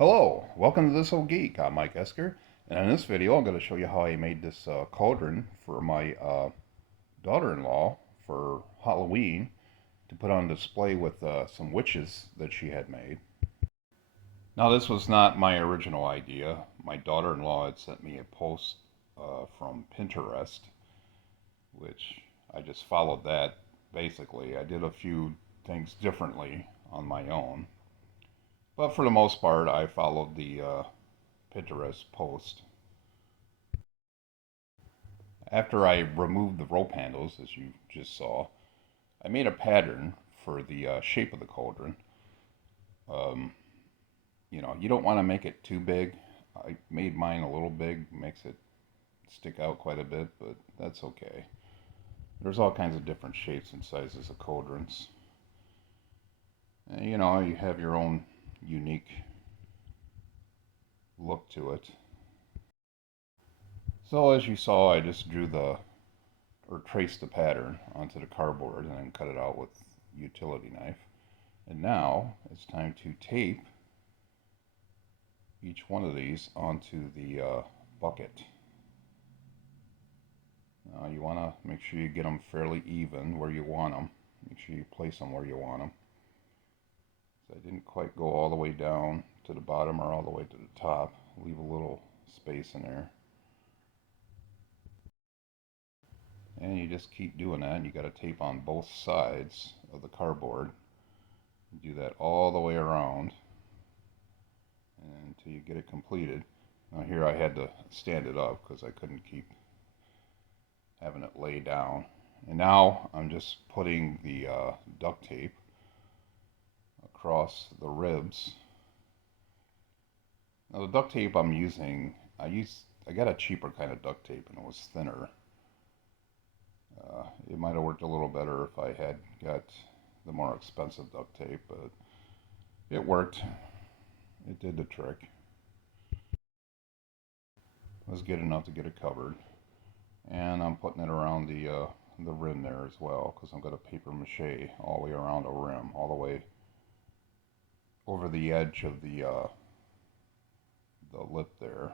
Hello, welcome to This Old Geek. I'm Mike Esker, and in this video I'm going to show you how I made this cauldron for my daughter-in-law for Halloween to put on display with some witches that she had made. Now this was not my original idea. My daughter-in-law had sent me a post from Pinterest, which I just followed that basically. I did a few things differently on my own, but for the most part I followed the Pinterest post. After I removed the rope handles, as you just saw, I made a pattern for the shape of the cauldron. Um, you don't want to make it too big. I made mine a little big, makes it stick out quite a bit, but that's okay. There's all kinds of different shapes and sizes of cauldrons. And, you have your own unique look to it. So as you saw, I just drew or traced the pattern onto the cardboard and then cut it out with a utility knife. And now it's time to tape each one of these onto the bucket. Now you want to make sure you get them fairly even where you want them. Make sure you place them where you want them. So I didn't quite go all the way down to the bottom or all the way to the top. Leave a little space in there. And you just keep doing that. You got to tape on both sides of the cardboard. You do that all the way around until you get it completed. Now here I had to stand it up because I couldn't keep having it lay down. And now I'm just putting the duct tape across the ribs. Now the duct tape I'm using, I got a cheaper kind of duct tape and it was thinner. It might have worked a little better if I had got the more expensive duct tape, but it worked. It did the trick. It was good enough to get it covered. And I'm putting it around the rim there as well, because I'm going to paper mache all the way around the rim, all the way over the edge of the lip there.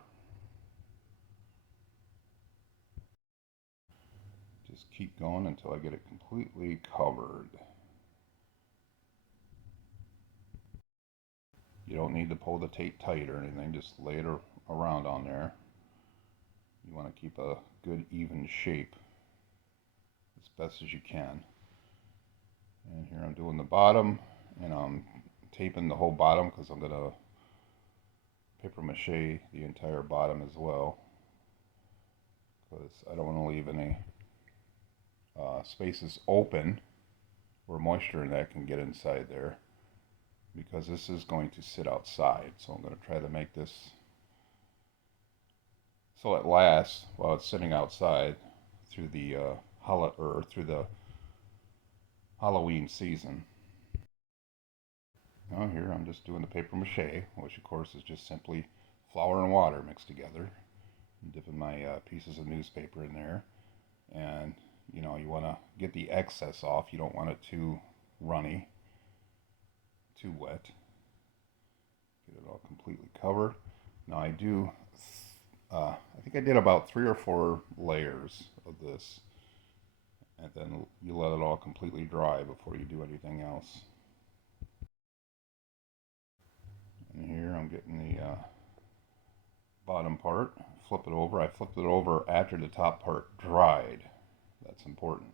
Just keep going until I get it completely covered. You don't need to pull the tape tight or anything, just lay it around on there. You want to keep a good even shape as best as you can. And here I'm doing the bottom, and I'm taping the whole bottom because I'm going to paper mache the entire bottom as well, because I don't want to leave any spaces open where moisture and that can get inside there, because this is going to sit outside. So I'm going to try to make this so it lasts while it's sitting outside through the through the Halloween season. Now here I'm just doing the paper mache, which of course is just simply flour and water mixed together. I'm dipping my pieces of newspaper in there, and you want to get the excess off. You don't want it too runny, too wet. Get it all completely covered. Now I think I did about 3 or 4 layers of this, and then you let it all completely dry before you do anything else. And here I'm getting the bottom part, flip it over. I flipped it over after the top part dried. That's important.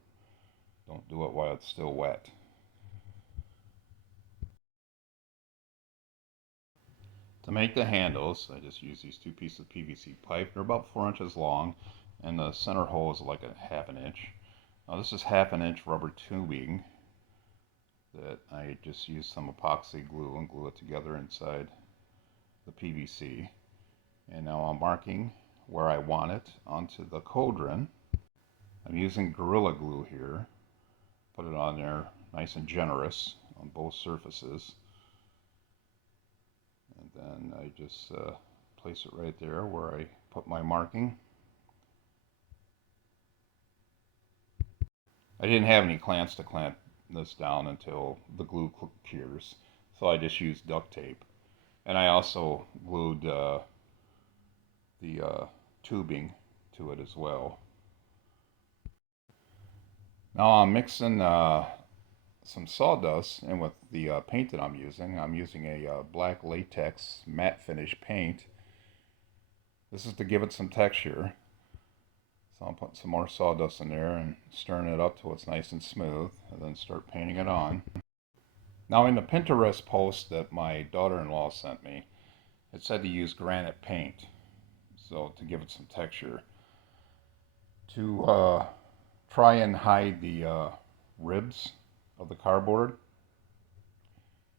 Don't do it while it's still wet. To make the handles, I just use these 2 pieces of PVC pipe. They're about 4 inches long, and the center hole is like a 1/2 inch. Now this is 1/2 inch rubber tubing that I just used some epoxy glue and glue it together inside the PVC. And now I'm marking where I want it onto the cauldron. I'm using Gorilla Glue here. Put it on there nice and generous on both surfaces. And then I just place it right there where I put my marking. I didn't have any clamps to clamp this down until the glue cures, so I just used duct tape. And I also glued the tubing to it as well. Now I'm mixing some sawdust in with the paint that I'm using. I'm using a black latex matte finish paint. This is to give it some texture. So I'll put some more sawdust in there and stirring it up till it's nice and smooth, and then start painting it on. Now in the Pinterest post that my daughter-in-law sent me, it said to use granite paint, so to give it some texture. To try and hide the ribs of the cardboard.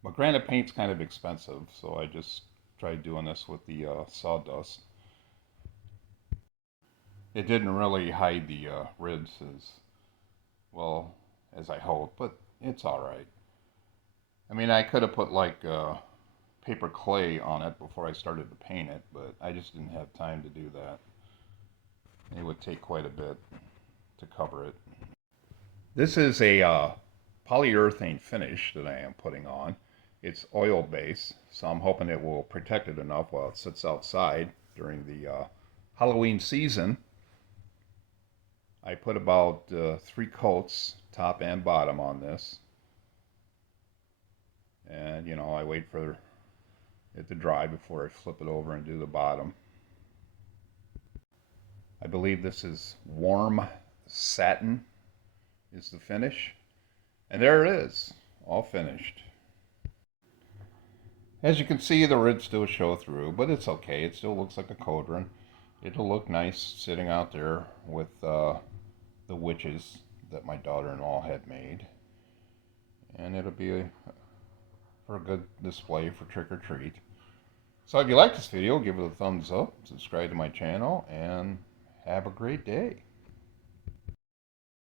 But granite paint's kind of expensive, so I just tried doing this with the sawdust. It didn't really hide the ribs as well as I hoped, but it's all right. I mean, I could have put like paper clay on it before I started to paint it, but I just didn't have time to do that. It would take quite a bit to cover it. This is a polyurethane finish that I am putting on. It's oil based, so I'm hoping it will protect it enough while it sits outside during the Halloween season. I put about 3 coats, top and bottom, on this. And, I wait for it to dry before I flip it over and do the bottom. I believe this is warm satin is the finish. And there it is, all finished. As you can see, the ribs still show through, but it's okay. It still looks like a cauldron. It'll look nice sitting out there with the witches that my daughter-in-law had made. And it'll be for a good display for trick or treat. So if you like this video, give it a thumbs up, subscribe to my channel, and have a great day.